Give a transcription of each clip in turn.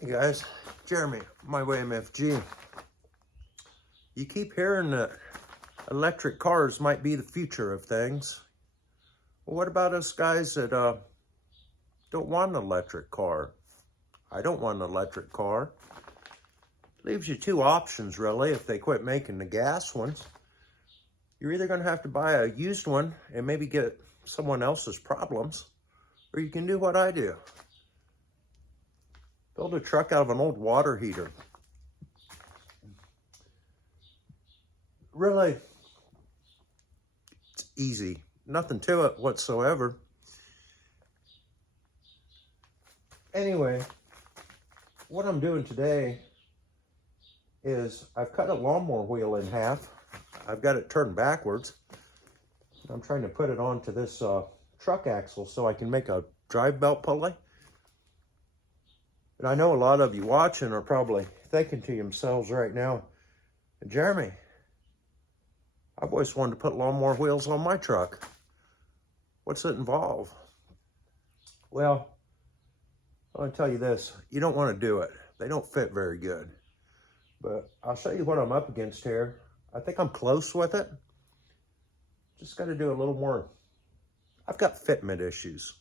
Hey guys, Jeremy, My Way MFG. You keep hearing that electric cars might be the future of things. Well, what about us guys that don't want an electric car? I don't want an electric car. Leaves you two options really if they quit making the gas ones. You're either going to have to buy a used one and maybe get someone else's problems, or you can do what I do. Build a truck out of an old water heater. Really, it's easy. Nothing to it whatsoever. Anyway, what I'm doing today is I've cut a lawnmower wheel in half. I've got it turned backwards. I'm trying to put it onto this truck axle so I can make a drive belt pulley. And I know a lot of you watching are probably thinking to yourselves right now, Jeremy, I've always wanted to put lawnmower wheels on my truck. What's it involve? Well, I want to tell you this, you don't want to do it. They don't fit very good. But I'll show you what I'm up against here. I think I'm close with it. Just got to do a little more. I've got fitment issues.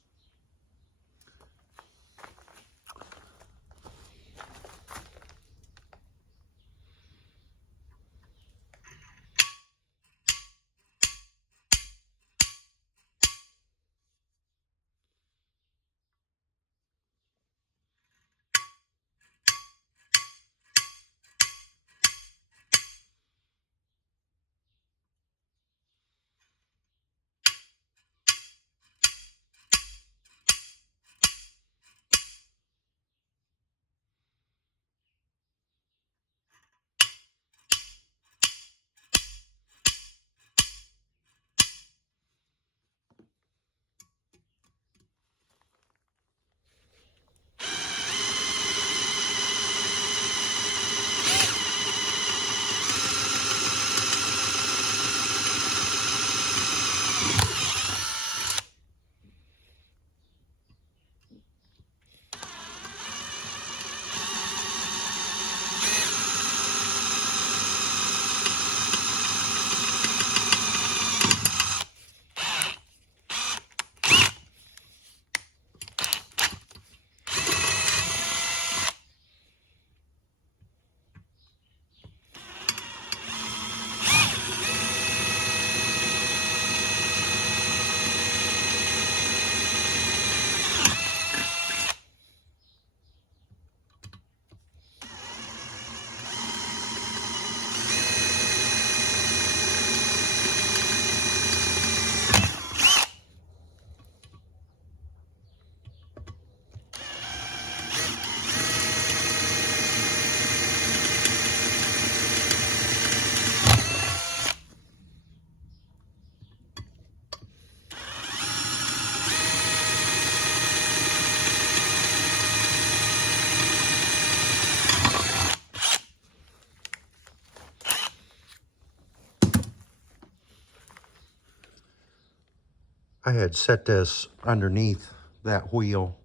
I had set this underneath that wheel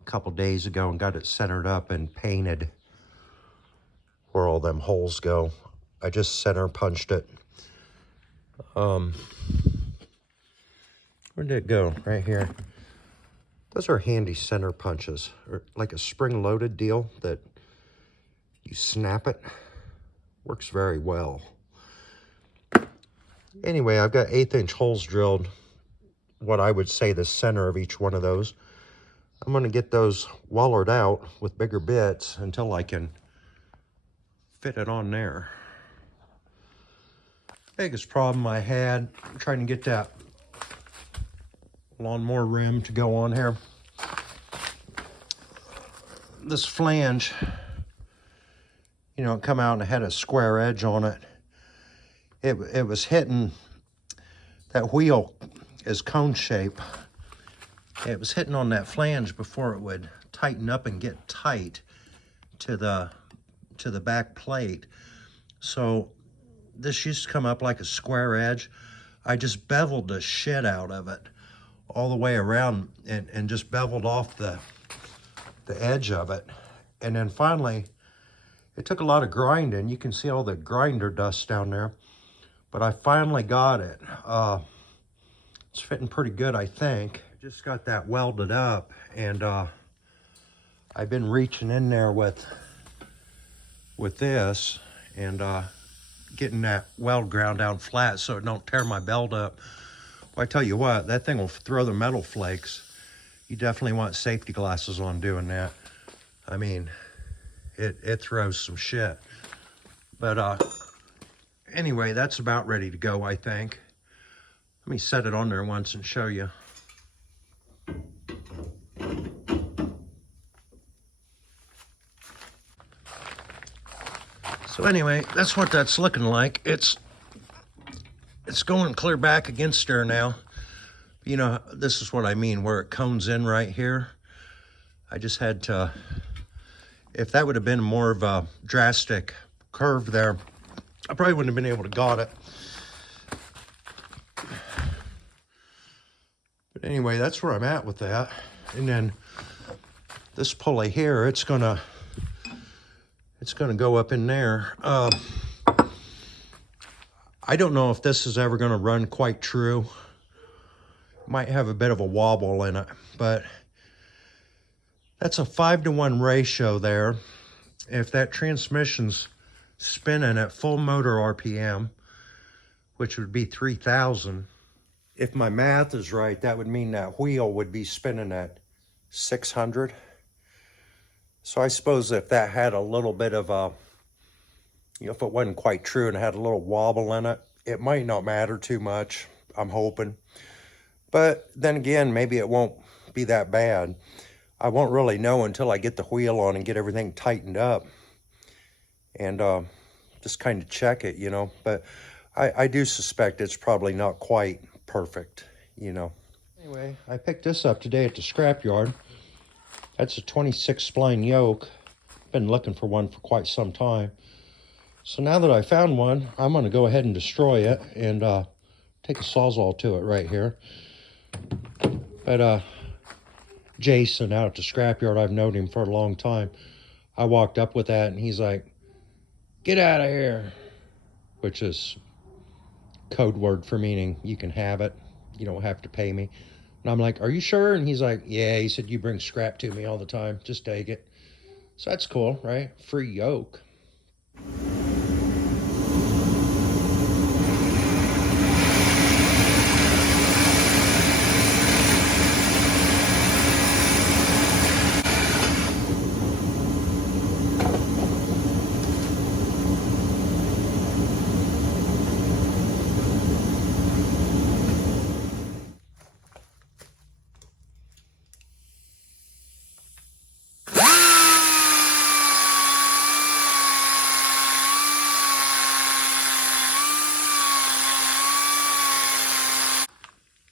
a couple days ago and got it centered up and painted where all them holes go. I just center punched it. Where did it go? Right here. Those are handy center punches, or like a spring-loaded deal that you snap it. Works very well. Anyway, I've got 1/8-inch holes drilled, what I would say the center of each one of those. I'm going to get those wallered out with bigger bits until I can fit it on there. Biggest problem I had trying to get that lawnmower rim to go on here. This flange, you know, it come out and it had a square edge on it. It was hitting, that wheel is cone shape. It was hitting on that flange before it would tighten up and get tight to the back plate. So this used to come up like a square edge. I just beveled the shit out of it all the way around and just beveled off the edge of it. And then finally, it took a lot of grinding. You can see all the grinder dust down there. But I finally got it. It's fitting pretty good, I think. I just got that welded up, and I've been reaching in there with this and getting that weld ground down flat so it don't tear my belt up. Well, I tell you what, that thing will throw the metal flakes. You definitely want safety glasses on doing that. I mean, it throws some shit. But anyway, that's about ready to go, I think. Let me set it on there once and show you. So anyway, that's what that's looking like. It's going clear back against there now. You know, this is what I mean, where it cones in right here. I just had to, if that would have been more of a drastic curve there, I probably wouldn't have been able to got it. But anyway, that's where I'm at with that. And then this pulley here, it's gonna go up in there. I don't know if this is ever gonna run quite true. Might have a bit of a wobble in it, but that's a 5-to-1 ratio there. If that transmission's spinning at full motor RPM, which would be 3,000, if my math is right, that would mean that wheel would be spinning at 600. So I suppose if that had a little bit of a, you know, if it wasn't quite true and it had a little wobble in it, it might not matter too much, I'm hoping. But then again, maybe it won't be that bad. I won't really know until I get the wheel on and get everything tightened up and just kind of check it, you know. But I do suspect it's probably not quite perfect, you know. Anyway, I picked this up today at the scrapyard. That's a 26 spline yoke. Been looking for one for quite some time. So now that I found one, I'm going to go ahead and destroy it and take a sawzall to it right here. But Jason out at the scrapyard, I've known him for a long time. I walked up with that and he's like, "Get out of here," which is code word for meaning you can have it. You don't have to pay me. And I'm like, "Are you sure?" And he's like, "Yeah." He said, "You bring scrap to me all the time. Just take it." So that's cool, right? Free yoke.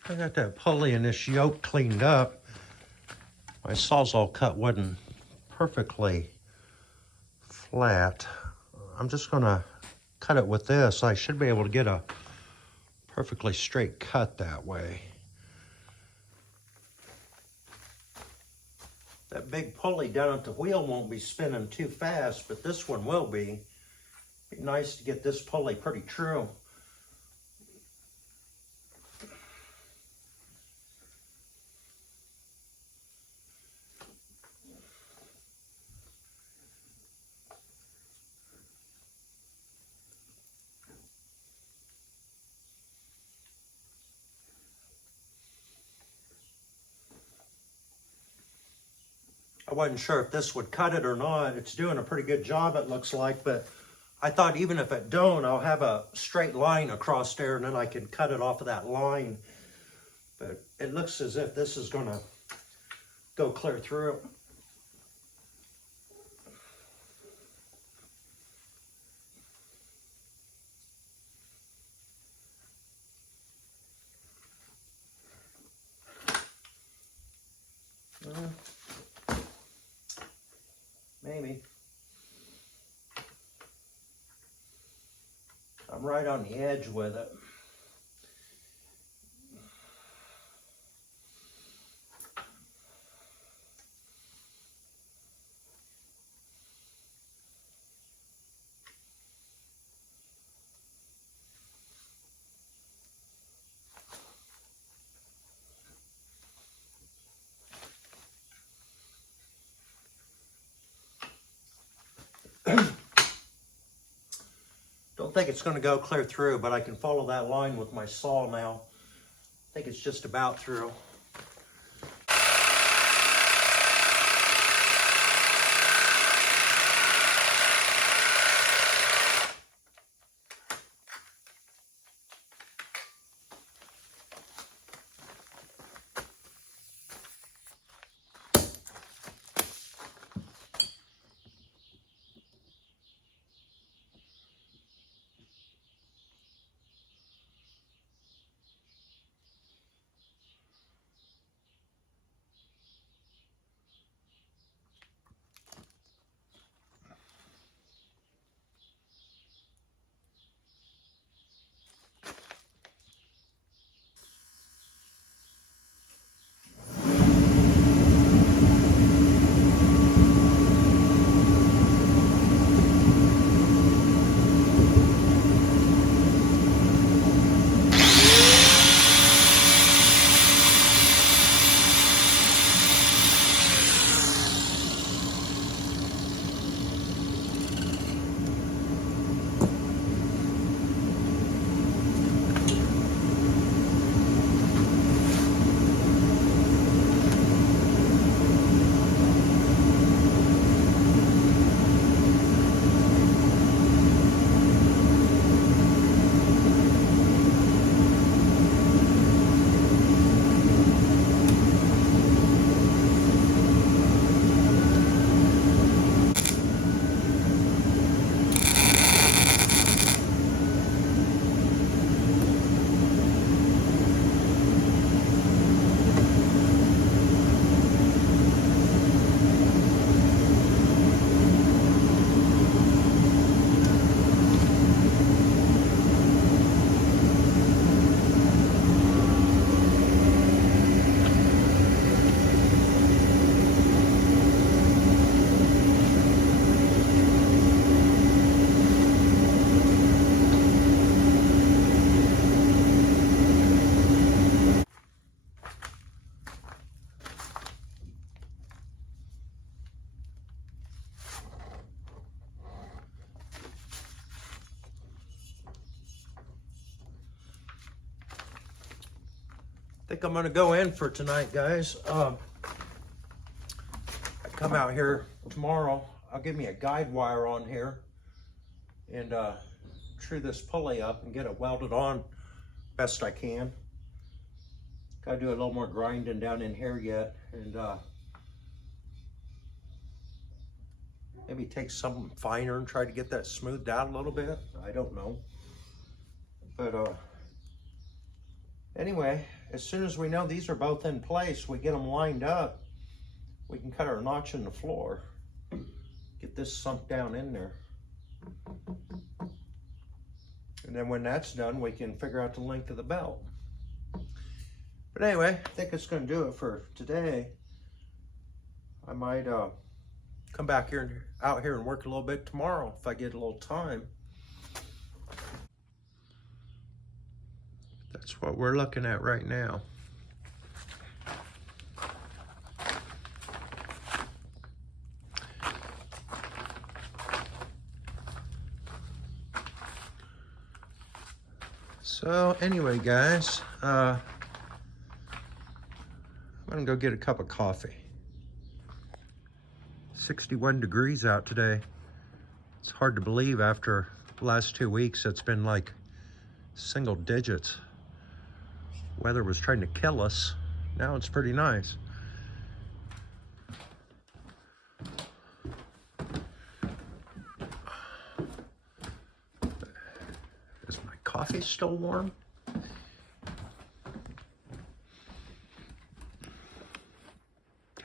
I got that pulley and this yoke cleaned up. My sawzall cut wasn't perfectly flat. I'm just gonna cut it with this. I should be able to get a perfectly straight cut that way. That big pulley down at the wheel won't be spinning too fast, but this one will be. Be nice to get this pulley pretty true. I wasn't sure if this would cut it or not. It's doing a pretty good job, it looks like, but I thought even if it don't, I'll have a straight line across there and then I can cut it off of that line. But it looks as if this is gonna go clear through. Maybe. I'm right on the edge with it. don't think it's going to go clear through, but I can follow that line with my saw now. I think it's just about through. I think I'm gonna go in for tonight, guys. I come out here tomorrow. I'll give me a guide wire on here and true this pulley up and get it welded on best I can. Gotta do a little more grinding down in here yet, and maybe take something finer and try to get that smoothed out a little bit. I don't know, but anyway, as soon as we know these are both in place, we get them lined up, we can cut our notch in the floor, get this sunk down in there. And then when that's done, we can figure out the length of the belt. But anyway, I think it's going to do it for today. I might come back here out here and work a little bit tomorrow if I get a little time. That's what we're looking at right now. So anyway, guys, I'm gonna go get a cup of coffee. 61 degrees out today. It's hard to believe after the last 2 weeks it's been like single digits. Weather was trying to kill us. Now it's pretty nice. Is my coffee still warm?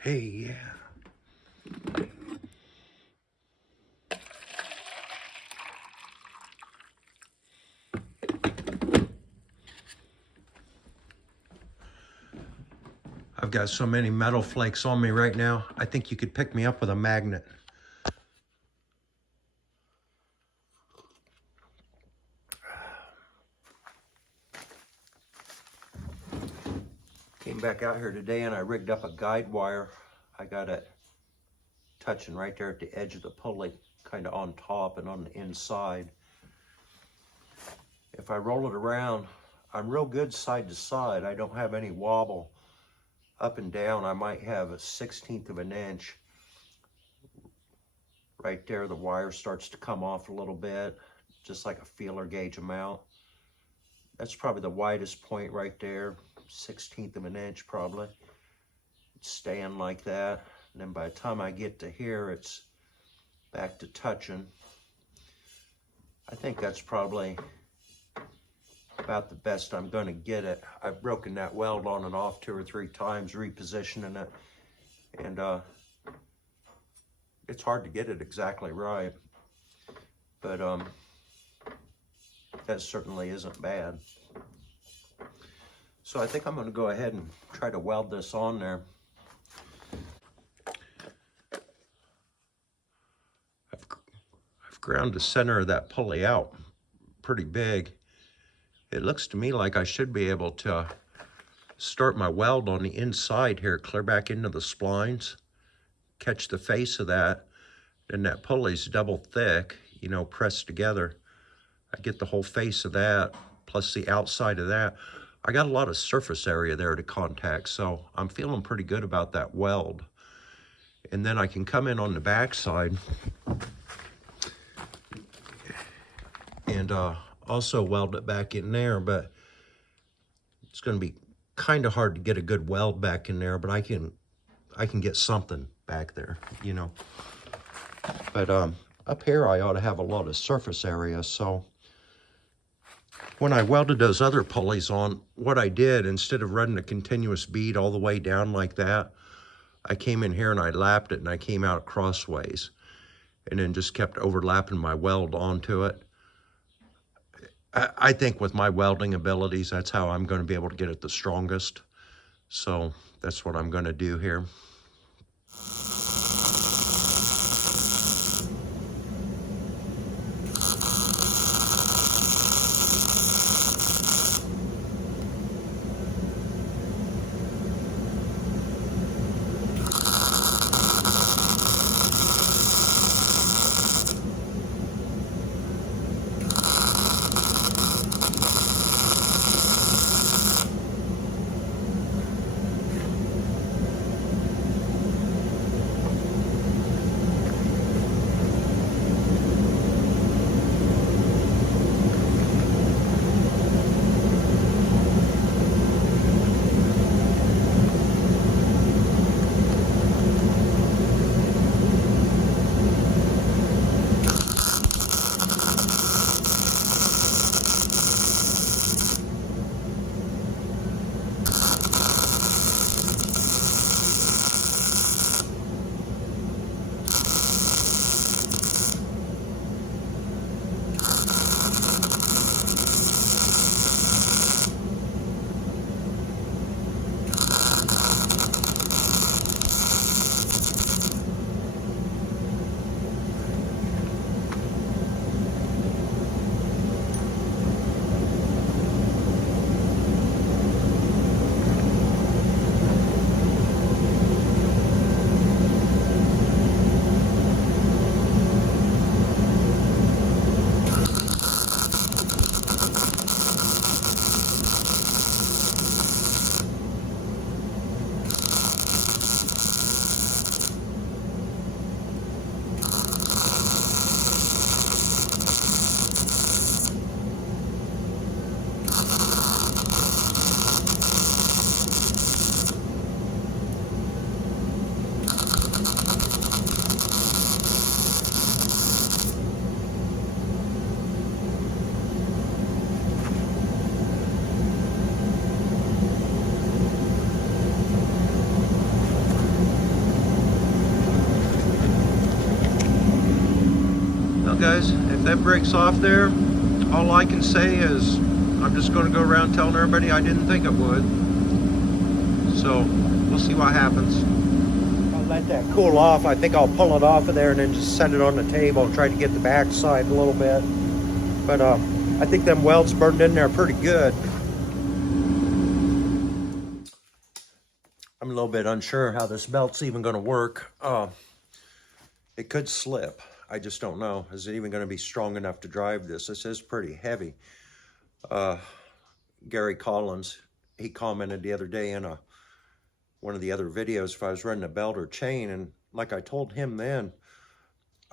Hey, yeah. I've got so many metal flakes on me right now. I think you could pick me up with a magnet. Came back out here today and I rigged up a guide wire. I got it touching right there at the edge of the pulley, kind of on top and on the inside. if I roll it around, I'm real good side to side. I don't have any wobble up and down. I might have a 1/16 of an inch. Right there, the wire starts to come off a little bit, just like a feeler gauge amount. That's probably the widest point right there, 1/16 of an inch probably. It's staying like that. And then by the time I get to here, it's back to touching. I think that's probably about the best I'm gonna get it. I've broken that weld on and off 2 or 3 times, repositioning it. And it's hard to get it exactly right, but that certainly isn't bad. So I think I'm gonna go ahead and try to weld this on there. I've ground the center of that pulley out pretty big. It looks to me like I should be able to start my weld on the inside here, clear back into the splines, catch the face of that, and that pulley's double thick, you know, pressed together. I get the whole face of that, plus the outside of that. I got a lot of surface area there to contact, so I'm feeling pretty good about that weld. And then I can come in on the back side and also weld it back in there, but it's gonna be kind of hard to get a good weld back in there, but I can get something back there, you know. But up here I ought to have a lot of surface area. So when I welded those other pulleys on, what I did, instead of running a continuous bead all the way down like that, I came in here and I lapped it and I came out crossways and then just kept overlapping my weld onto it. I think with my welding abilities, that's how I'm going to be able to get it the strongest. So that's what I'm going to do here. Guys, if that breaks off there, all I can say is I'm just going to go around telling everybody I didn't think it would. So we'll see what happens. I'll let that cool off. I think I'll pull it off of there and then just set it on the table and try to get the back side a little bit. But I think them welds burned in there pretty good. I'm a little bit unsure how this belt's even going to work. It could slip. I just don't know. Is it even going to be strong enough to drive this? This is pretty heavy. Uh, Gary Collins, he commented the other day in one of the other videos if I was running a belt or chain, and like I told him then,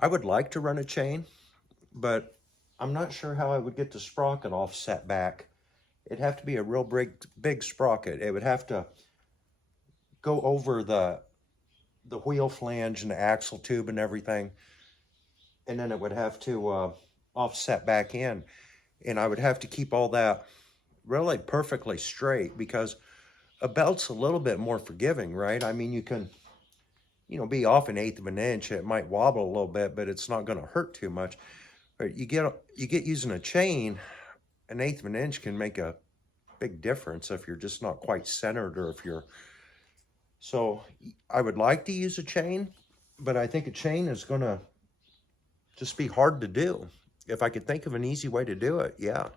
I would like to run a chain, but I'm not sure how I would get the sprocket offset back. It'd have to be a real big sprocket. It would have to go over the wheel flange and the axle tube and everything, and then it would have to offset back in, and I would have to keep all that really perfectly straight, because a belt's a little bit more forgiving, right? I mean, you can, be off 1/8 of an inch. It might wobble a little bit, but it's not going to hurt too much. But you get using a chain, 1/8 of an inch can make a big difference if you're just not quite centered, or if you're. So I would like to use a chain, but I think a chain is going to just be hard to do. If I could think of an easy way to do it, yeah.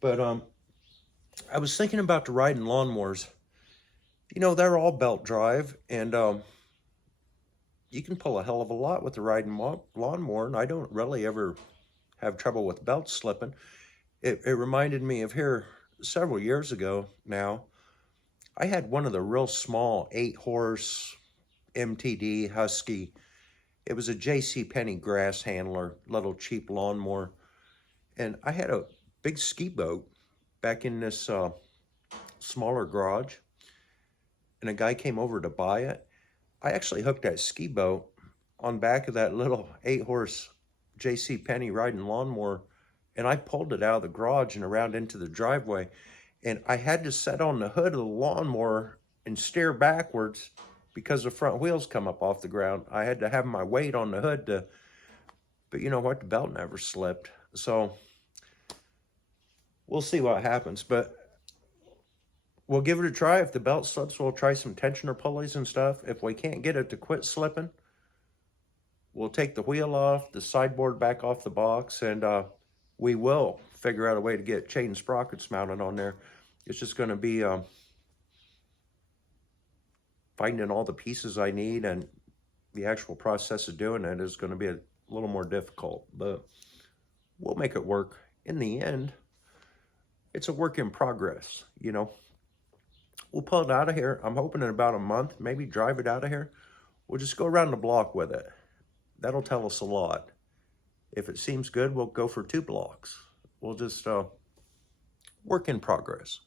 But I was thinking about the riding lawnmowers. They're all belt drive, and you can pull a hell of a lot with the riding lawnmower, and I don't really ever have trouble with belts slipping. It reminded me of here several years ago now. I had one of the real small 8-horse MTD Husky. It was a J.C. Penney grass handler, little cheap lawnmower. And I had a big ski boat back in this smaller garage, and a guy came over to buy it. I actually hooked that ski boat on back of that little 8-horse J.C. Penney riding lawnmower, and I pulled it out of the garage and around into the driveway, and I had to set on the hood of the lawnmower and steer backwards because the front wheels come up off the ground. I had to have my weight on the hood but you know what? The belt never slipped. So we'll see what happens, but we'll give it a try. If the belt slips, we'll try some tensioner pulleys and stuff. If we can't get it to quit slipping, we'll take the wheel off, the sideboard back off the box, and we will figure out a way to get chain sprockets mounted on there. It's just going to be finding all the pieces I need, and the actual process of doing it is going to be a little more difficult, but we'll make it work. In the end, it's a work in progress, We'll pull it out of here. I'm hoping in about a month, maybe drive it out of here. We'll just go around the block with it. That'll tell us a lot. If it seems good, we'll go for 2 blocks. We'll just work in progress.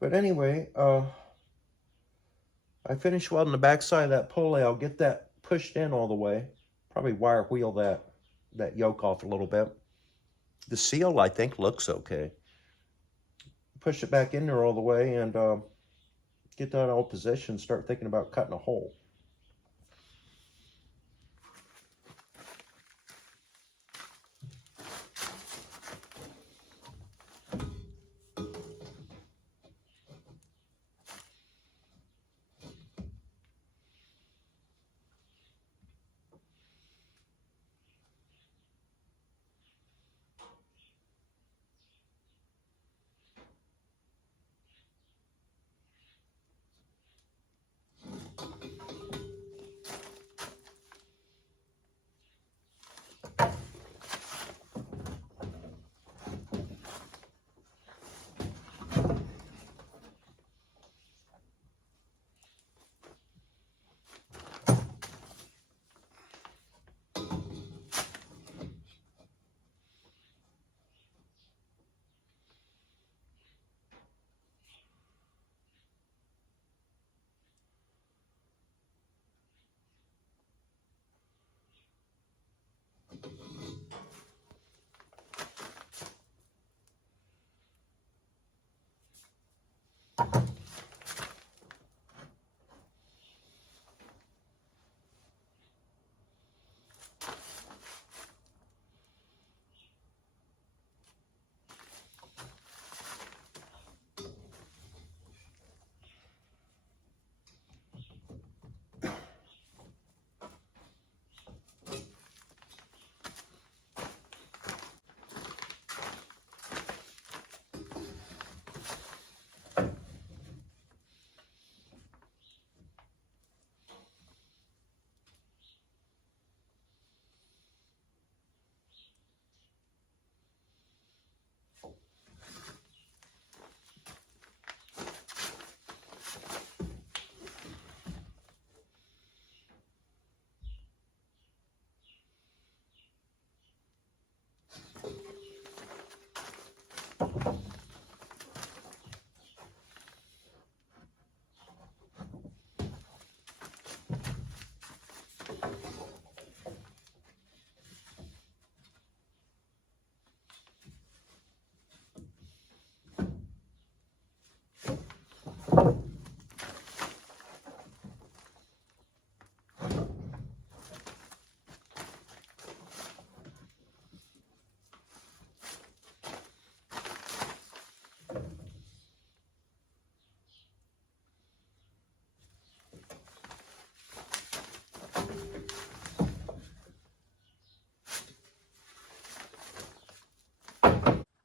But anyway, I finished welding the backside of that pulley. I'll get that pushed in all the way. Probably wire wheel that yoke off a little bit. The seal, I think, looks okay. Push it back in there all the way and get that all positioned. Start thinking about cutting a hole.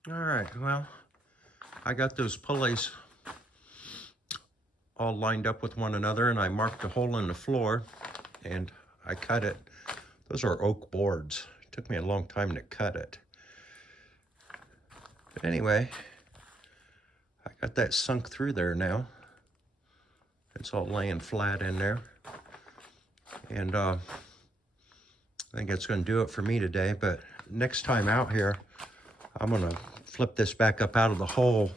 All right, well, I got those pulleys all lined up with one another, and I marked a hole in the floor and I cut it. Those are oak boards. It took me a long time to cut it. But anyway, I got that sunk through there now. It's all laying flat in there. And I think that's going to do it for me today. But next time out here, I'm going to flip this back up out of the hole.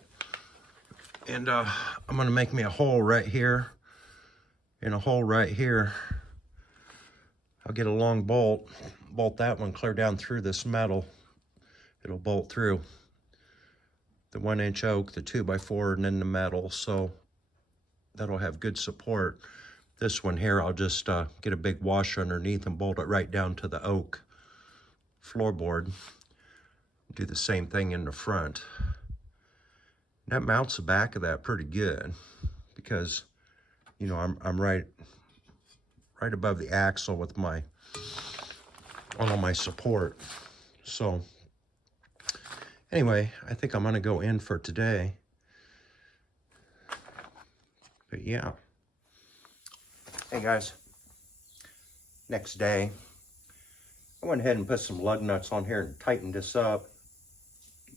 And I'm going to make me a hole right here and a hole right here. I'll get a long bolt that one clear down through this metal. It'll bolt through the 1-inch oak, the 2x4, and then the metal. So that'll have good support. This one here, I'll just get a big washer underneath and bolt it right down to the oak floorboard. Do the same thing in the front. That mounts the back of that pretty good because, you know, I'm right above the axle with my on all my support. So anyway, I think I'm gonna go in for today. But yeah. Hey guys, next day, I went ahead and put some lug nuts on here and tightened this up.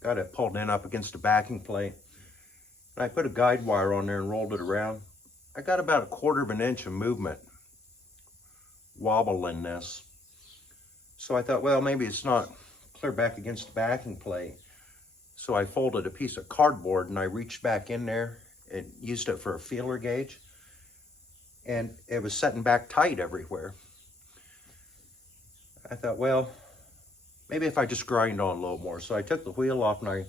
Got it pulled in up against the backing plate. And I put a guide wire on there and rolled it around. I got about 1/4 of an inch of movement wobble in this. So I thought, well, maybe it's not clear back against the backing plate. So I folded a piece of cardboard and I reached back in there and used it for a feeler gauge. And it was setting back tight everywhere. I thought, well, maybe if I just grind on a little more. So I took the wheel off and I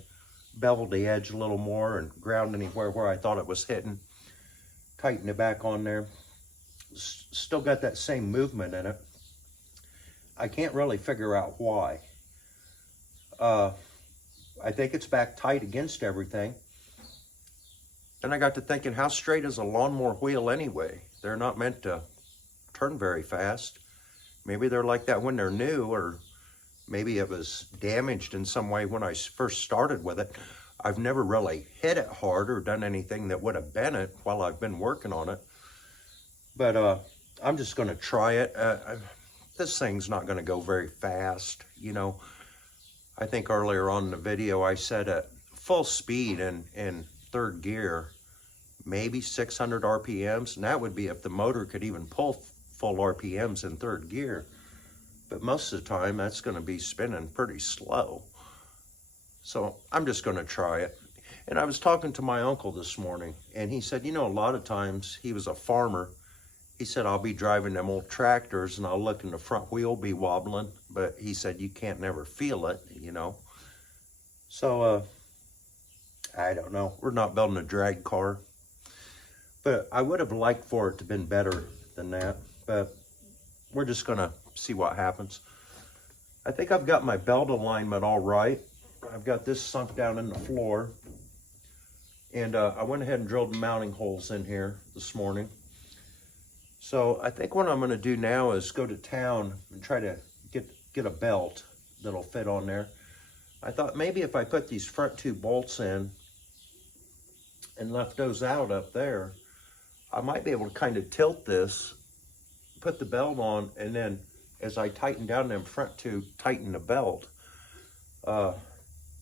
beveled the edge a little more and ground anywhere where I thought it was hitting. Tightened it back on there. Still got that same movement in it. I can't really figure out why. I think it's back tight against everything. Then I got to thinking, how straight is a lawnmower wheel anyway? They're not meant to turn very fast. Maybe they're like that when they're new, or maybe it was damaged in some way when I first started with it. I've never really hit it hard or done anything that would have bent it while I've been working on it. But I'm just going to try it. This thing's not going to go very fast. You know, I think earlier on in the video I said at full speed in third gear, maybe 600 RPMs. And that would be if the motor could even pull full RPMs in third gear. But most of the time that's going to be spinning pretty slow. So I'm just going to try it. And I was talking to my uncle this morning, and he said, you know, a lot of times, he was a farmer. He said, I'll be driving them old tractors and I'll look and the front wheel be wobbling. But he said, you can't never feel it, you know. So, I don't know. We're not building a drag car. But I would have liked for it to have been better than that. But we're just going to see what happens. I think I've got my belt alignment all right. I've got this sunk down in the floor. And I went ahead and drilled mounting holes in here this morning. So I think what I'm going to do now is go to town and try to get a belt that'll fit on there. I thought maybe if I put these front 2 bolts in and left those out up there, I might be able to kind of tilt this, put the belt on, and then as I tighten down them front 2, tighten the belt.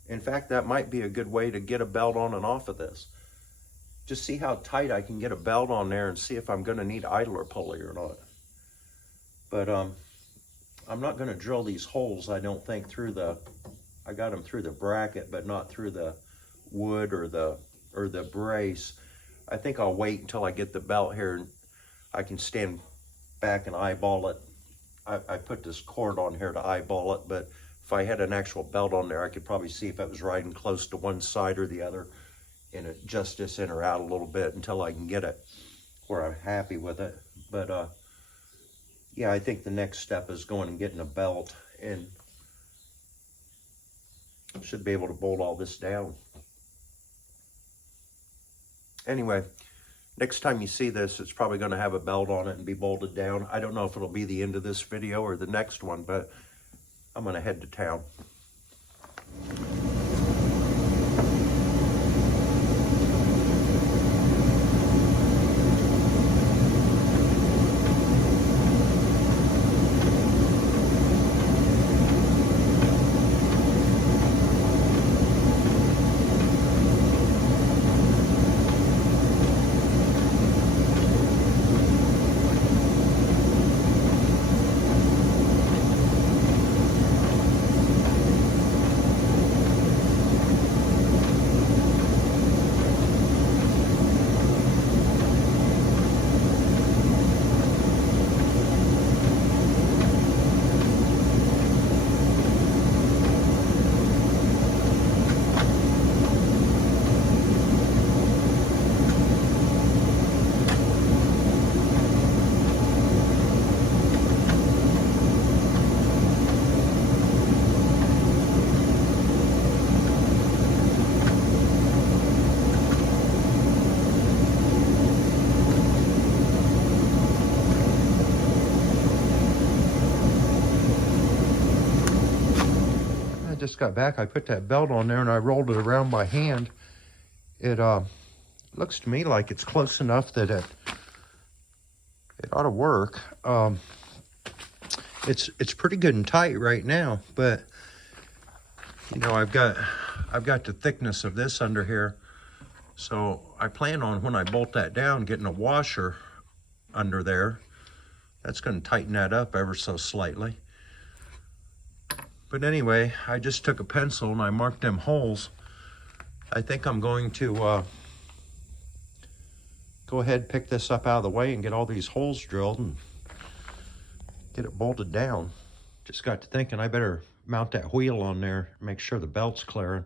In fact, that might be a good way to get a belt on and off of this. Just see how tight I can get a belt on there and see if I'm going to need idler pulley or not. But I'm not going to drill these holes, I don't think, through the, I got them through the bracket, but not through the wood or the brace. I think I'll wait until I get the belt here and I can stand back and eyeball it. I put this cord on here to eyeball it, but if I had an actual belt on there, I could probably see if it was riding close to one side or the other and adjust this in or out a little bit until I can get it where I'm happy with it. But yeah, I think the next step is going and getting a belt, and should be able to bolt all this down. Anyway, next time you see this, it's probably going to have a belt on it and be bolted down. I don't know if it'll be the end of this video or the next one, but I'm going to head to town. just got back. I put that belt on there and I rolled it around by hand. It looks to me like it's close enough that it ought to work. It's pretty good and tight right now, but you know, I've got the thickness of this under here, so I plan on, when I bolt that down, getting a washer under there. That's going to tighten that up ever so slightly. But anyway, I just took a pencil and I marked them holes. I think I'm going to go ahead, pick this up out of the way and get all these holes drilled and get it bolted down. Just got to thinking I better mount that wheel on there, make sure the belt's clearing.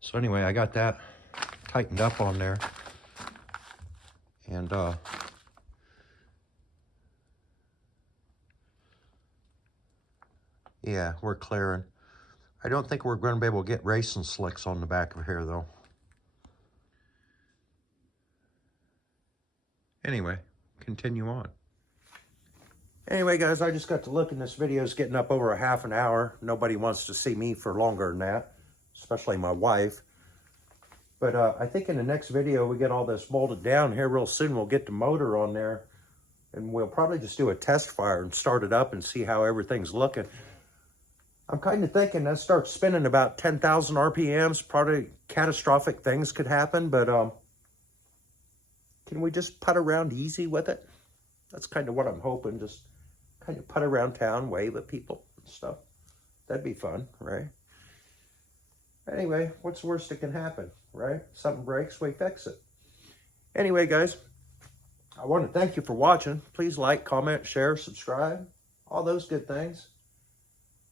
So anyway, I got that tightened up on there. And yeah, we're clearing. I don't think we're going to be able to get racing slicks on the back of here though. Anyway, continue on. Anyway, guys, I just got to look, and this video is getting up over a half an hour. Nobody wants to see me for longer than that, especially my wife. But I think in the next video, we get all this bolted down here real soon. We'll get the motor on there, and we'll probably just do a test fire and start it up and see how everything's looking. I'm kind of thinking that starts spinning about 10,000 RPMs. Probably catastrophic things could happen, but can we just putt around easy with it? That's kind of what I'm hoping. Just kind of putt around town, wave at people and stuff. That'd be fun, right? Anyway, what's the worst that can happen, right? Something breaks, we fix it. Anyway, guys, I want to thank you for watching. Please like, comment, share, subscribe, all those good things.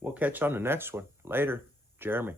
We'll catch you on the next one. Later, Jeremy.